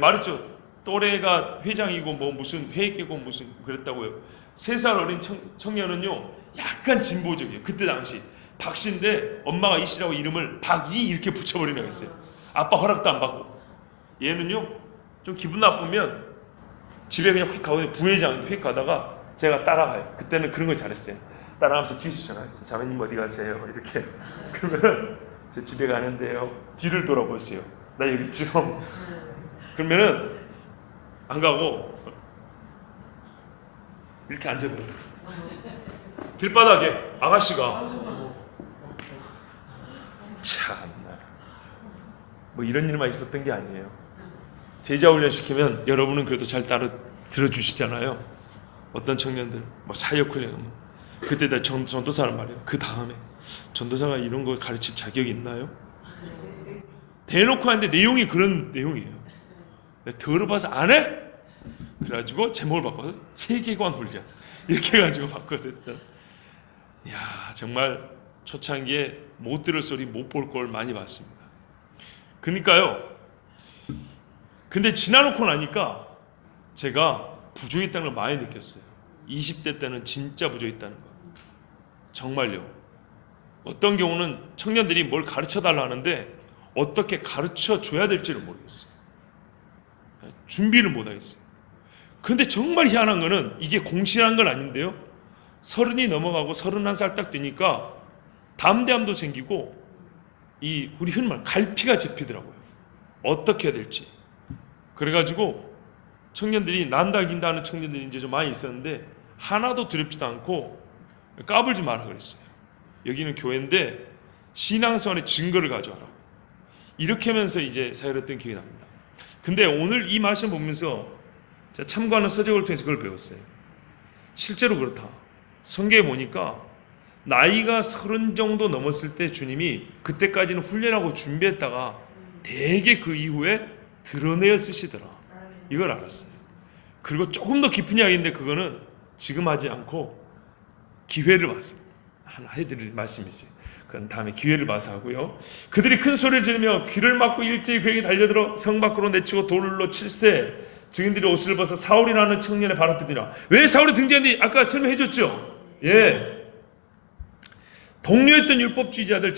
말했죠. 또래가 회장이고 뭐 무슨 회계고 무슨 그랬다고요. 3살 어린 청년은요 약간 진보적이에요. 그때 당시 박씨인데 엄마가 이씨라고 이름을 박이 이렇게 붙여버리는 애가 있어요. 아빠 허락도 안 받고. 얘는요 좀 기분 나쁘면 집에 그냥 휙 가고 부회장 휙 가다가 제가 따라가요. 그때는 그런 걸 잘했어요. 따라가면서 뒤에서 전화했어요. 자매님 어디 가세요? 이렇게. 그러면은 저 집에 가는데요. 뒤를 돌아보세요. 나 여기 있죠. 그러면은 안 가고 이렇게 앉아버려요. 길바닥에 아가씨가 참나 뭐 이런 일만 있었던 게 아니에요. 제자 훈련 시키면 여러분은 그래도 잘 따라 들어주시잖아요. 어떤 청년들 뭐 사역 훈련 그때 다 전도사란 말이에요. 그 다음에 전도사가 이런 걸 가르칠 자격이 있나요? 대놓고 하는데 내용이 그런 내용이에요. 내가 들어봐서 안 해? 그래가지고 제목을 바꿔서 세계관 훈련 이렇게 해가지고 바꿔서 했던. 야 정말 초창기에 못 들을 소리 못 볼 걸 많이 봤습니다. 그러니까요. 근데 지나놓고 나니까 제가 부족했다는 걸 많이 느꼈어요. 20대 때는 진짜 부족했다는 거. 정말요. 어떤 경우는 청년들이 뭘 가르쳐달라 하는데 어떻게 가르쳐줘야 될지를 모르겠어요. 준비를 못하겠어요. 근데 정말 희한한 거는 이게 공신한 건 아닌데요. 30이 넘어가고 31살 딱 되니까 담대함도 생기고 이 우리 흔히 말 갈피가 잡히더라고요. 어떻게 해야 될지. 그래가지고 청년들이 난다 긴다 하는 청년들이 이제 좀 많이 있었는데 하나도 두렵지도 않고 까불지 마라 그랬어요. 여기는 교회인데 신앙생활의 증거를 가져와라. 이렇게 하면서 이제 사회를 했던 기억이 납니다. 근데 오늘 이 말씀 보면서 제가 참고하는 서적을 통해서 그걸 배웠어요. 실제로 그렇다. 성경에 보니까 나이가 30 정도 넘었을 때 주님이 그때까지는 훈련하고 준비했다가 대개 그 이후에 드러내어 쓰시더라. 이걸 알았어요. 그리고 조금 더 깊은 이야기인데 그거는 지금 하지 않고 기회를 봤습니다. 하나 해드릴 말씀이 있어요. 그건 다음에 기회를 봐서 하고요. 그들이 큰 소리를 지르며 귀를 막고 일제히 그에게 달려들어 성 밖으로 내치고 돌로 칠세 증인들이 옷을 벗어 사울이라는 청년의 발 앞에 드니라. 왜 사울이 등장했는지 아까 설명해 줬죠. 예. 동료였던 율법주의자들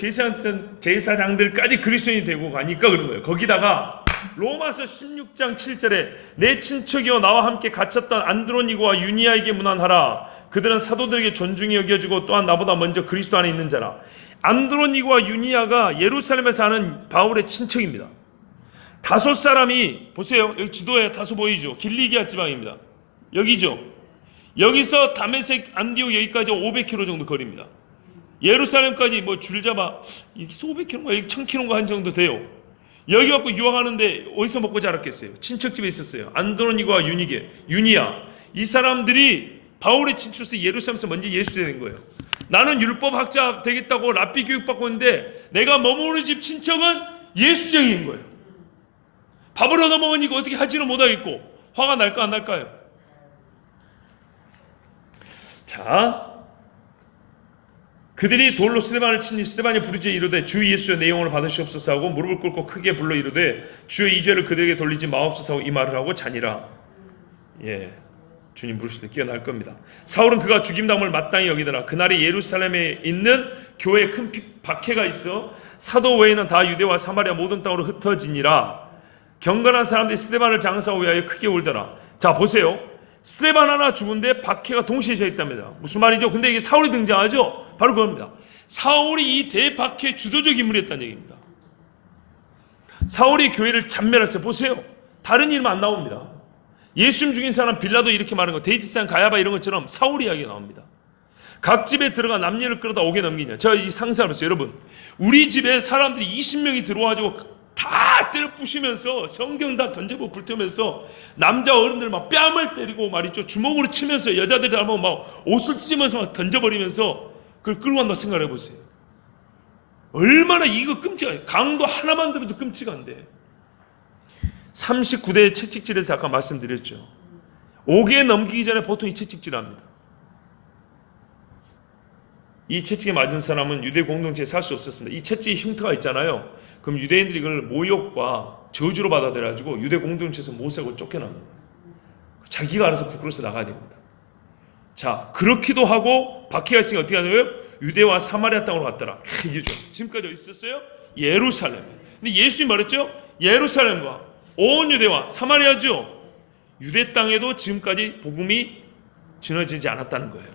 제사장들까지 그리스도인이 되고 가니까 그런 거예요. 거기다가 로마서 16장 7절에 내 친척이여 나와 함께 갇혔던 안드로니고와 유니아에게 문안하라. 그들은 사도들에게 존중이 여겨지고 또한 나보다 먼저 그리스도 안에 있는 자라. 안드로니고와 유니아가 예루살렘에 사는 바울의 친척입니다. 다소 사람이 보세요. 여기 지도에 다소 보이죠. 길리기아 지방입니다. 여기죠. 여기서 다메섹 안디옥 여기까지 500km 정도 거리입니다. 예루살렘까지 뭐 줄 잡아 여기서 500km인가 여기 1000km인가 한 정도 돼요. 여기 갖고 유학하는데 어디서 먹고 자랐겠어요? 친척집에 있었어요. 안드로니고와 유니아 이 사람들이 바울의 친척으로서 예루살렘에서 먼저 예수가 된 거예요. 나는 율법학자 되겠다고 랍비 교육받고 있는데 내가 머무는 집 친척은 예수쟁이인 거예요. 밥을 얻어먹으니까 어떻게 하지는 못하겠고 화가 날까 안 날까요? 자, 그들이 돌로 스데반을 치니 스데반이 부르짖어 이르되 주 예수의 내 영혼을 받으시옵소서 하고 무릎을 꿇고 크게 불러 이르되 주의 이 죄를 그들에게 돌리지 마옵소서 하고 이 말을 하고 자니라. 예, 주님 부르실 때 깨어날 겁니다. 사울은 그가 죽임당함을 마땅히 여기더라. 그날에 예루살렘에 있는 교회에 큰 박해가 있어 사도 외에는 다 유대와 사마리아 모든 땅으로 흩어지니라. 경건한 사람들이 스데반을 장사하고 위하여 크게 울더라. 자 보세요. 스데반 하나 죽은데 박해가 동시에 시작했답니다. 무슨 말이죠? 근데 이게 사울이 등장하죠? 바로 그겁니다. 사울이 이 대박해의 주도적 인물이었다는 얘기입니다. 사울이 교회를 잔멸했어요. 보세요. 다른 이름 안 나옵니다. 예수님 죽인 사람 빌라도 이렇게 말하는 거, 대지산 가야바 이런 것처럼 사울 이야기가 나옵니다. 각 집에 들어가 남녀를 끌어다 옥에 넘기냐. 제가 이 상상을 했어요. 여러분, 우리 집에 사람들이 20명이 들어와가지고 다 때려 부시면서 성경 다 던져보고 불태우면서 남자 어른들 막 뺨을 때리고 말이죠. 주먹으로 치면서 여자들이 하면 막 옷을 찢으면서 막 던져버리면서 그걸 끌고 간다고 생각해 보세요. 얼마나 이거 끔찍해. 강도 하나만 들어도 끔찍한데. 39대의 채찍질에서 아까 말씀드렸죠. 5개 넘기기 전에 보통 이 채찍질을 합니다. 이 채찍에 맞은 사람은 유대 공동체에 살 수 없었습니다. 이 채찍의 흉터가 있잖아요. 그럼 유대인들이 이걸 모욕과 저주로 받아들여가지고 유대 공동체에서 못 살고 쫓겨납니다. 자기가 알아서 부끄러워서 나가야 됩니다. 자, 그렇기도 하고 박해가 있으니까 어떻게 하냐고요? 유대와 사마리아 땅으로 갔더라. 이게 죠. 지금까지 어디 있었어요? 예루살렘. 근데 예수님이 말했죠? 예루살렘과 온 유대와 사마리아죠. 유대 땅에도 지금까지 복음이 전해지지 않았다는 거예요.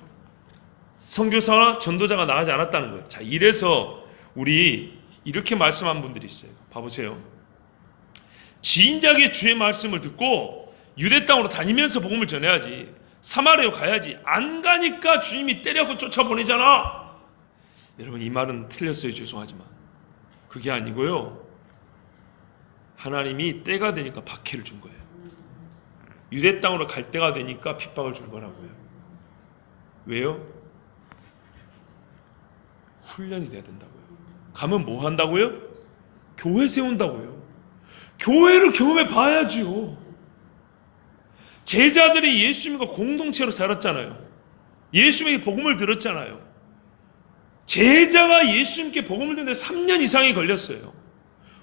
선교사나 전도자가 나가지 않았다는 거예요. 자, 이래서 우리 이렇게 말씀한 분들이 있어요. 봐보세요. 진작에 주의 말씀을 듣고 유대 땅으로 다니면서 복음을 전해야지, 사마리아로 가야지, 안 가니까 주님이 때려서 쫓아보내잖아. 여러분, 이 말은 틀렸어요. 죄송하지만 그게 아니고요, 하나님이 때가 되니까 박해를 준 거예요. 유대 땅으로 갈 때가 되니까 핍박을 준 거라고요. 왜요? 훈련이 돼야 된다고요. 가면 뭐 한다고요? 교회 세운다고요. 교회를 경험해 봐야지요. 제자들이 예수님과 공동체로 살았잖아요. 예수님에게 복음을 들었잖아요. 제자가 예수님께 복음을 듣는데 3년 이상이 걸렸어요.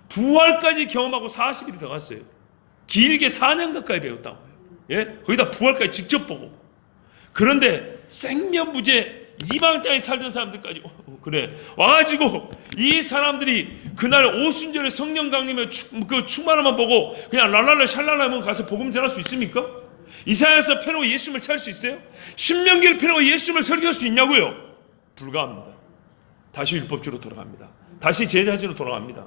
부활까지 경험하고 40일이 더 갔어요. 길게 4년 가까이 배웠다고요. 예? 거기다 부활까지 직접 보고. 그런데 생면부재 이방 땅에 살던 사람들까지 그래 와가지고 이 사람들이 그날 오순절에 성령 강림의 그 충만함만 보고 그냥 랄랄라 샬랄라면 가서 복음 전할 수 있습니까? 이사야서 펴놓고 예수님을 찾을 수 있어요? 신명기를 펴놓고 예수님을 설교할 수 있냐고요? 불가합니다. 다시 율법주로 돌아갑니다. 다시 제자지로 돌아갑니다.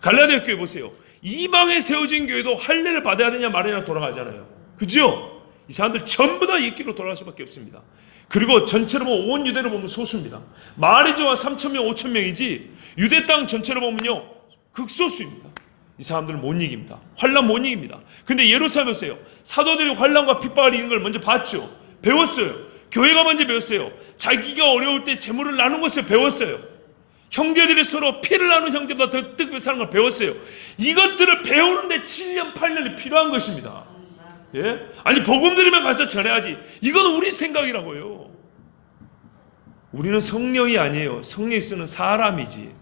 갈라디아 교회 보세요. 이방에 세워진 교회도 할례를 받아야 되냐 말이냐 돌아가잖아요. 그죠? 이 사람들 전부 다 옛길로 돌아갈 수밖에 없습니다. 그리고 전체로 보면 온 유대로 보면 소수입니다. 마리조와 3,000명 5,000명이지 유대 땅 전체로 보면요 극소수입니다. 이 사람들은 못 이깁니다. 환난 못 이깁니다. 근데 예루살렘에서요, 사도들이 환난과 핍박을 이기는 걸 먼저 봤죠. 배웠어요. 교회가 먼저 배웠어요. 자기가 어려울 때 재물을 나눈 것을 배웠어요. 형제들이 서로 피를 나눈 형제보다 더 뜨겁게 사는 걸 배웠어요. 이것들을 배우는데 7년 8년이 필요한 것입니다. 예? 아니 복음 들으면 가서 전해야지. 이건 우리 생각이라고요. 우리는 성령이 아니에요. 성령이 쓰는 사람이지.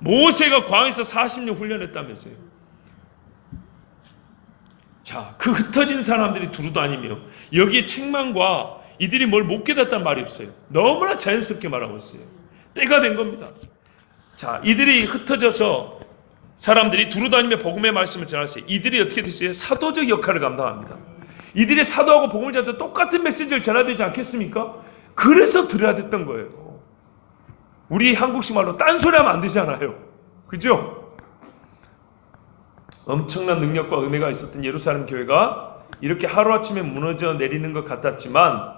모세가 광에서 40년 훈련했다면서요. 자, 그 흩어진 사람들이 두루 다니며 여기에 책망과 이들이 뭘 못 깨닫다는 말이 없어요. 너무나 자연스럽게 말하고 있어요. 때가 된 겁니다. 자, 이들이 흩어져서 사람들이 두루다니며 복음의 말씀을 전하세요. 이들이 어떻게 됐어요? 사도적 역할을 감당합니다. 이들이 사도하고 복음을 전할 때 똑같은 메시지를 전해야 되지 않겠습니까? 그래서 들어야 됐던 거예요. 우리 한국식 말로 딴소리하면 안 되잖아요. 그죠? 엄청난 능력과 은혜가 있었던 예루살렘 교회가 이렇게 하루아침에 무너져 내리는 것 같았지만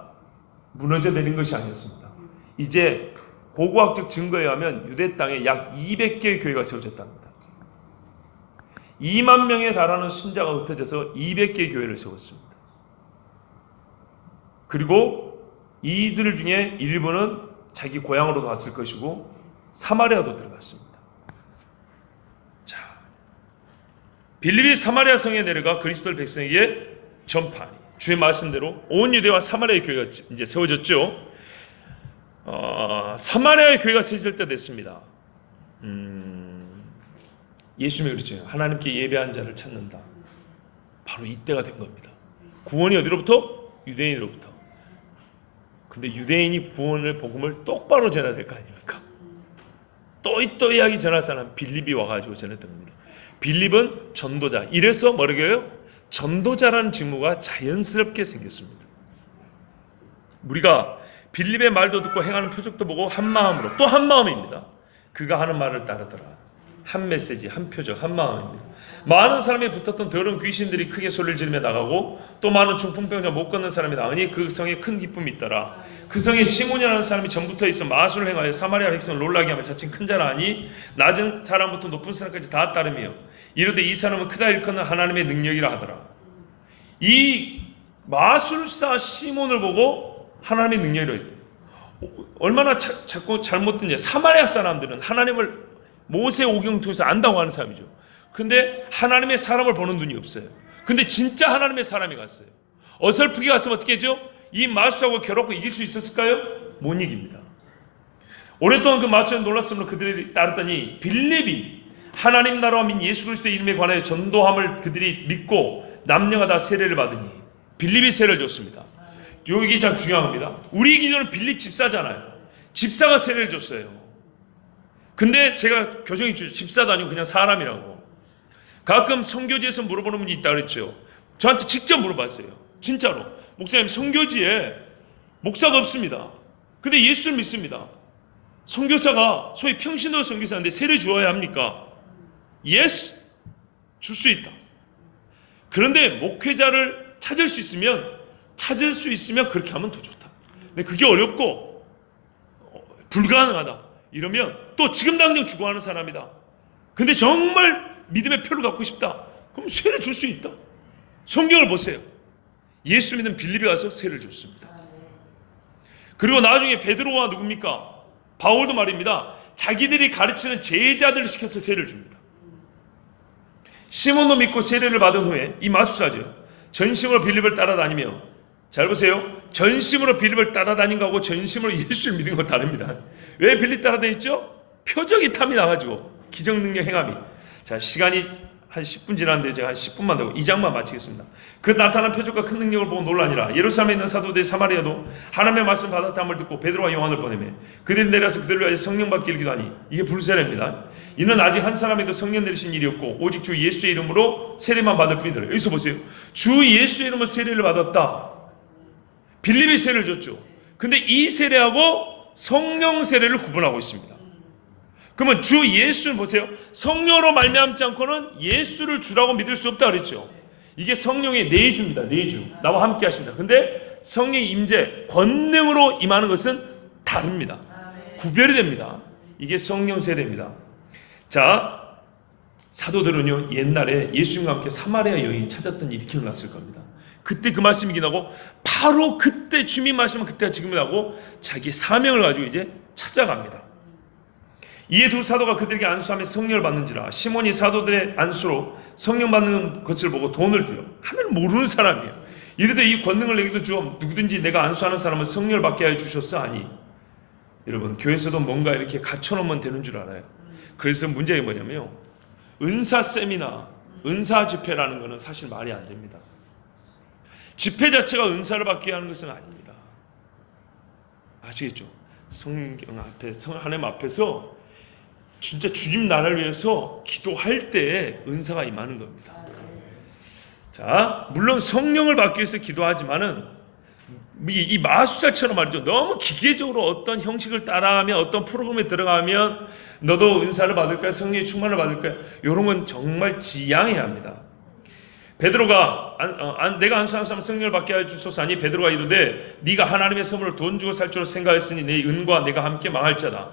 무너져 내린 것이 아니었습니다. 이제 고고학적 증거에 의하면 유대 땅에 약 200개의 교회가 세워졌답니다. 2만 명에 달하는 신자가 흩어져서 200개의 교회를 세웠습니다. 그리고 이들 중에 일부는 자기 고향으로 갔을 것이고 사마리아도 들어갔습니다. 자, 빌립이 사마리아 성에 내려가 그리스도를 백성에게 전파하니 주의 말씀대로 온 유대와 사마리아의 교회가 이제 세워졌죠. 사마리아의 교회가 세워질 때 됐습니다. 예수님이 그랬죠. 하나님께 예배한 자를 찾는다. 바로 이때가 된 겁니다. 구원이 어디로부터? 유대인으로부터. 근데 유대인이 구원을 복음을 똑바로 전해야 될 거 아닙니까? 또이또이하게 전할 사람 빌립이 와가지고 전했던 겁니다. 빌립은 전도자. 이래서 뭐라고요? 전도자라는 직무가 자연스럽게 생겼습니다. 우리가 빌립의 말도 듣고 행하는 표적도 보고 한 마음으로, 또 한 마음입니다. 그가 하는 말을 따르더라. 한 메시지, 한 표적, 한 마음입니다. 많은 사람이 붙었던 더러운 귀신들이 크게 소리를 지르며 나가고 또 많은 중풍병자 못 걷는 사람이 나으니 그 성에 큰 기쁨이 있더라. 그 성에 시몬이라는 사람이 전부터 있어 마술을 행하여 사마리아 백성을 놀라게 하며 자칭 큰 자라 하니 낮은 사람부터 높은 사람까지 다 따르며 이르되 이 사람은 크다 일컫는 하나님의 능력이라 하더라. 이 마술사 시몬을 보고 하나님의 능력이라 했대요. 얼마나 자꾸 잘못된지. 사마리아 사람들은 하나님을 모세 오경 통해서 안다고 하는 사람이죠. 근데 하나님의 사람을 보는 눈이 없어요. 근데 진짜 하나님의 사람이 갔어요. 어설프게 갔으면 어떻게 하죠? 이 마술하고 겨루고 이길 수 있었을까요? 못 이깁니다. 오랫동안 그 마술에 놀랐으므로 그들이 따르더니 빌립이 하나님 나라와 민 예수 그리스도의 이름에 관하여 전도함을 그들이 믿고 남녀가 다 세례를 받으니 빌립이 세례를 줬습니다. 여기 참 중요한 겁니다. 우리 기준은 빌립 집사잖아요. 집사가 세례를 줬어요. 근데 제가 교정해 주죠. 집사도 아니고 그냥 사람이라고. 가끔 선교지에서 물어보는 분이 있다 그랬죠. 저한테 직접 물어봤어요. 진짜로. 목사님, 선교지에 목사가 없습니다. 근데 예수를 믿습니다. 선교사가 소위 평신도 선교사인데 세례 주어야 합니까? Yes, 줄 수 있다. 그런데 목회자를 찾을 수 있으면 그렇게 하면 더 좋다. 근데 그게 어렵고 불가능하다 이러면 또 지금 당장 죽어가는 사람이다. 근데 정말 믿음의 표를 갖고 싶다. 그럼 세례 줄 수 있다. 성경을 보세요. 예수 믿는 빌립에 가서 세례를 줬습니다. 그리고 나중에 베드로와 누굽니까? 바울도 말입니다. 자기들이 가르치는 제자들을 시켜서 세례를 줍니다. 시몬도 믿고 세례를 받은 후에 이 마술사죠. 전심으로 빌립을 따라다니며, 잘 보세요. 전심으로 빌립을 따라다닌 거하고 전심으로 예수를 믿은 거 다릅니다. 왜 빌립 따라다녔죠? 표적이 탐이 나가지고 기적 능력 행함이. 자, 시간이 한 10분 지났는데 제가 한 10분만 더 2장만 마치겠습니다. 그 나타난 표적과 큰 능력을 보고 놀라니라. 예루살렘에 있는 사도들 사마리아도 하나님의 말씀 받았다함을 듣고 베드로와 요한을 보내매 그들이 내려서 그들을 위하여 성령 받기를 기도하니, 이게 불세례입니다. 이는 아직 한 사람에도 성령 내리신 일이 없고 오직 주 예수의 이름으로 세례만 받을 뿐이더라. 여기서 보세요. 주 예수의 이름으로 세례를 받았다. 빌립이 세례를 줬죠. 근데 이 세례하고 성령 세례를 구분하고 있습니다. 그러면 주 예수를 보세요. 성령으로 말미암지 않고는 예수를 주라고 믿을 수 없다 그랬죠. 이게 성령의 내주입니다. 내주. 나와 함께 하신다. 근데 성령의 임재, 권능으로 임하는 것은 다릅니다. 구별이 됩니다. 이게 성령 세례입니다. 자, 사도들은요, 옛날에 예수님과 함께 사마리아 여인이 찾았던 일이 기억났을 겁니다. 그때 그 말씀이 기나고 바로 그때 주님 말씀은 그때가 지금이라고 자기의 사명을 가지고 이제 찾아갑니다. 이에 두 사도가 그들에게 안수하며 성령을 받는지라. 시몬이 사도들의 안수로 성령 받는 것을 보고 돈을 들여. 하나님 모르는 사람이에요. 이르되 이 권능을 내게도 주어 누구든지 내가 안수하는 사람은 성령을 받게 하여 주셨어 하니. 여러분, 교회에서도 뭔가 이렇게 갖춰놓으면 되는 줄 알아요. 그래서 문제가 뭐냐면요, 은사 세미나, 은사 집회라는 것은 사실 말이 안 됩니다. 집회 자체가 은사를 받게 하는 것은 아닙니다. 아시겠죠? 성경 앞에, 하나님 앞에서 진짜 주님 나라를 위해서 기도할 때 은사가 임하는 겁니다. 자, 물론 성령을 받기 위해서 기도하지만은 이 마술사처럼 말이죠. 너무 기계적으로 어떤 형식을 따라하면, 어떤 프로그램에 들어가면 너도 은사를 받을 거야, 성령의 충만을 받을 거야, 이런 건 정말 지양해야 합니다. 베드로가 내가 안수하는 사람 성령을 받게 하여 주소서 하니 베드로가 이르되 네가 하나님의 선물을 돈 주고 살 줄로 생각했으니 내 은과 내가 함께 망할 자다.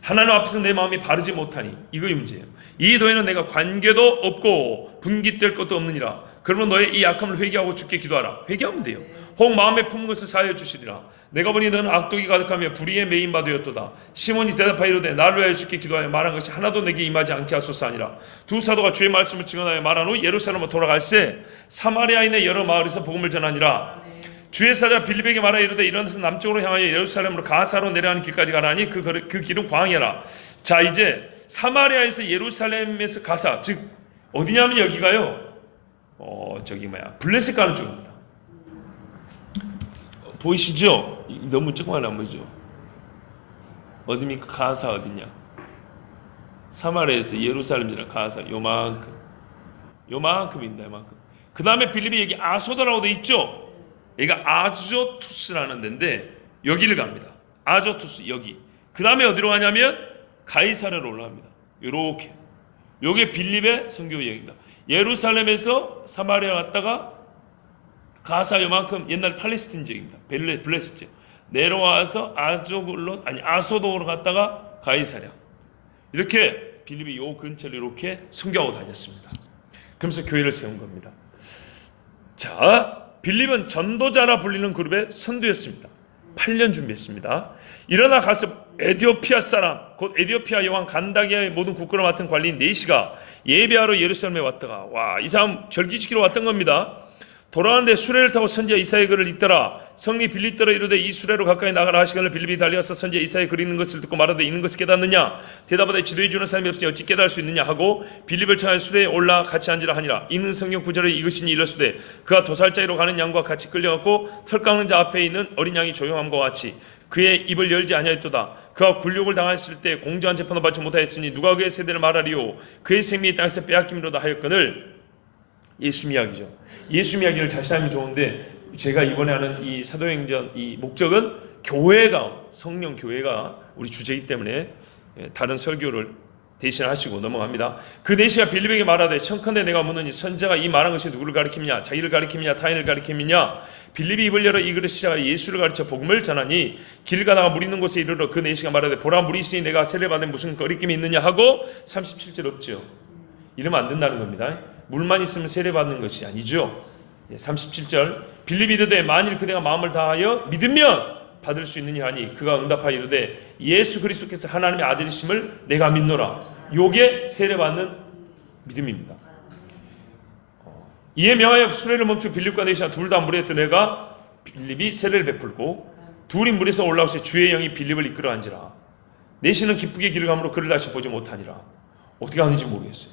하나님 앞에서 내 마음이 바르지 못하니, 이거의 문제예요. 이 도에는 내가 관계도 없고 분깃될 것도 없느니라. 그러면 너의 이 약함을 회개하고 주께 기도하라. 회개하면 돼요. 혹 마음에 품은 것을 사하여 주시리라. 내가 보니 너는 악독이 가득하며 불의에 매인 바 되었도다. 시몬이 대답하여 이르되 나를 위하여 주께 기도하여 말한 것이 하나도 내게 임하지 않게 하소서 하니라. 두 사도가 주의 말씀을 증언하여 말한 후 예루살렘으로 돌아갈새 사마리아인의 여러 마을에서 복음을 전하니라. 주의 사자 빌립에게 말하여 이르되 일어나서 남쪽으로 향하여 예루살렘으로 가사로 내려가는 길까지 가라니 그 길은 광야라. 자, 이제 사마리아에서 예루살렘에서 가사, 즉 어디냐면 여기가요, 블레셋 가는 쪽입니다. 보이시죠? 너무 조그만 안 보이죠? 어디입니까? 가사 어디냐? 사마리아에서 예루살렘이라 가사 요만큼입니다. 요만큼. 그 다음에 빌립이 여기 아소다라고 돼 있죠? 여기가 아조투스라는 데인데 여기를 갑니다. 아조투스 여기. 그 다음에 어디로 가냐면 가이사랴로 올라갑니다. 요렇게. 요게 빌립의 선교 여행입니다. 예루살렘에서 사마리아 갔다가 가사 요만큼 옛날 팔레스틴 지역입니다. 블레셋 지역. 내려와서 아소도로 갔다가 가이사랴. 이렇게 빌립이 요 근처를 이렇게 선교하고 다녔습니다. 그러면서 교회를 세운 겁니다. 자, 빌립은 전도자라 불리는 그룹의 선두였습니다. 8년 준비했습니다. 일어나 가서 에디오피아 사람, 곧 에디오피아 여왕 간다기아의 모든 국권을 맡은 관리인 네시가 예배하러 예루살렘에 왔다가, 이 사람 절기지키러 왔던 겁니다. 돌아가는데 수레를 타고 선지자 이사야의 글을 읽더라. 성리 빌립더러 이르되 이 수레로 가까이 나가라 하시거늘 빌립이 달려가서 선지자 이사야의 글 읽는 것을 듣고 말하되 있는 것을 깨닫느냐? 대답하되 지도해 주는 사람이 없으니 어찌 깨달을 수 있느냐 하고 빌립을 청하여 수레에 올라 같이 앉으라 하니라. 읽는 성경 구절을 읽으시니 이르시되 그가 도살자리로 가는 양과 같이 끌려갔고 털 깎는 자 앞에 있는 어린 양이 조용함과 같이 그의 입을 열지 아니하였도다. 그가 굴욕을 당했을 때 공정한 재판을 받지 못하였으니 누가 그의 세대를 말하리요. 그의 생명이 땅에서 빼앗김으로다 하였거늘. 예수님 이야기죠. 예수님 이야기를 다시 하면 좋은데 제가 이번에 하는 이 사도행전 이 목적은 교회가 성령 교회가 우리 주제이기 때문에 다른 설교를 대신하시고 넘어갑니다. 그 내시가 빌립에게 말하되 청컨대 내가 묻느니 선지자가 이 말한 것이 누구를 가리키느냐 자기를 가리키느냐 타인을 가리키느냐. 빌립이 입을 열어 이 그릇 시작하 예수를 가르쳐 복음을 전하니 길 가다가 물 있는 곳에 이르러 그 내시가 말하되 보라 물이 있으니 내가 세례받은 무슨 거리낌이 있느냐 하고 37절 없죠. 이러면 안 된다는 겁니다. 물만 있으면 세례받는 것이 아니죠. 37절 빌립이 이르되 만일 그대가 마음을 다하여 믿으면 받을 수 있느냐 하니 그가 응답하여 이르되 예수 그리스도께서 하나님의 아들이심을 내가 믿노라. 요게 세례받는 믿음입니다. 이에 명하여 수레를 멈추고 빌립과 내시가 둘 다 물에 드내가 빌립이 세례를 베풀고 둘이 물에서 올라오시 주의 영이 빌립을 이끌어 안지라. 내시는 기쁘게 길을 가므로 그를 다시 보지 못하니라. 어떻게 하는지 모르겠어요.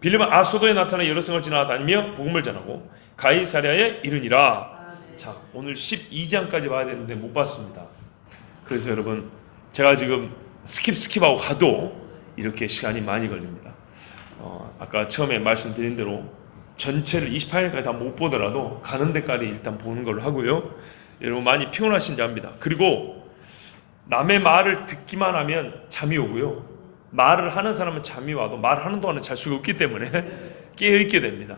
빌립은 아소도에 나타나 여러 성을 지나다니며 복음을 전하고 가이사랴에 이르니라. 자, 오늘 12장까지 봐야 되는데 못 봤습니다. 그래서 여러분 제가 지금 스킵하고 가도 이렇게 시간이 많이 걸립니다. 아까 처음에 말씀드린 대로 전체를 28일까지 다 못 보더라도 가는 데까지 일단 보는 걸로 하고요. 여러분 많이 피곤하신지 압니다. 그리고 남의 말을 듣기만 하면 잠이 오고요. 말을 하는 사람은 잠이 와도 말하는 동안은 잘 수가 없기 때문에 깨어있게 됩니다.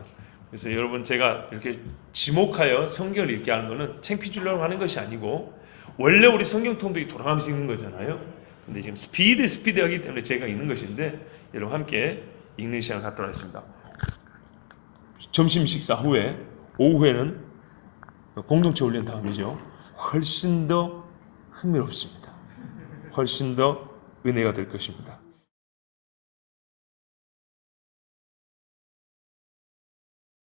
그래서 여러분 제가 이렇게 지목하여 성경을 읽게 하는 것은 창피 주려고 하는 것이 아니고 원래 우리 성경통도 돌아가면서 읽는 거잖아요. 근데 지금 스피드하기 때문에 제가 읽는 것인데 여러분 함께 읽는 시간 갖도록 하겠습니다. 점심 식사 후에 오후에는 공동체 훈련 다음이죠. 훨씬 더 흥미롭습니다. 훨씬 더 은혜가 될 것입니다.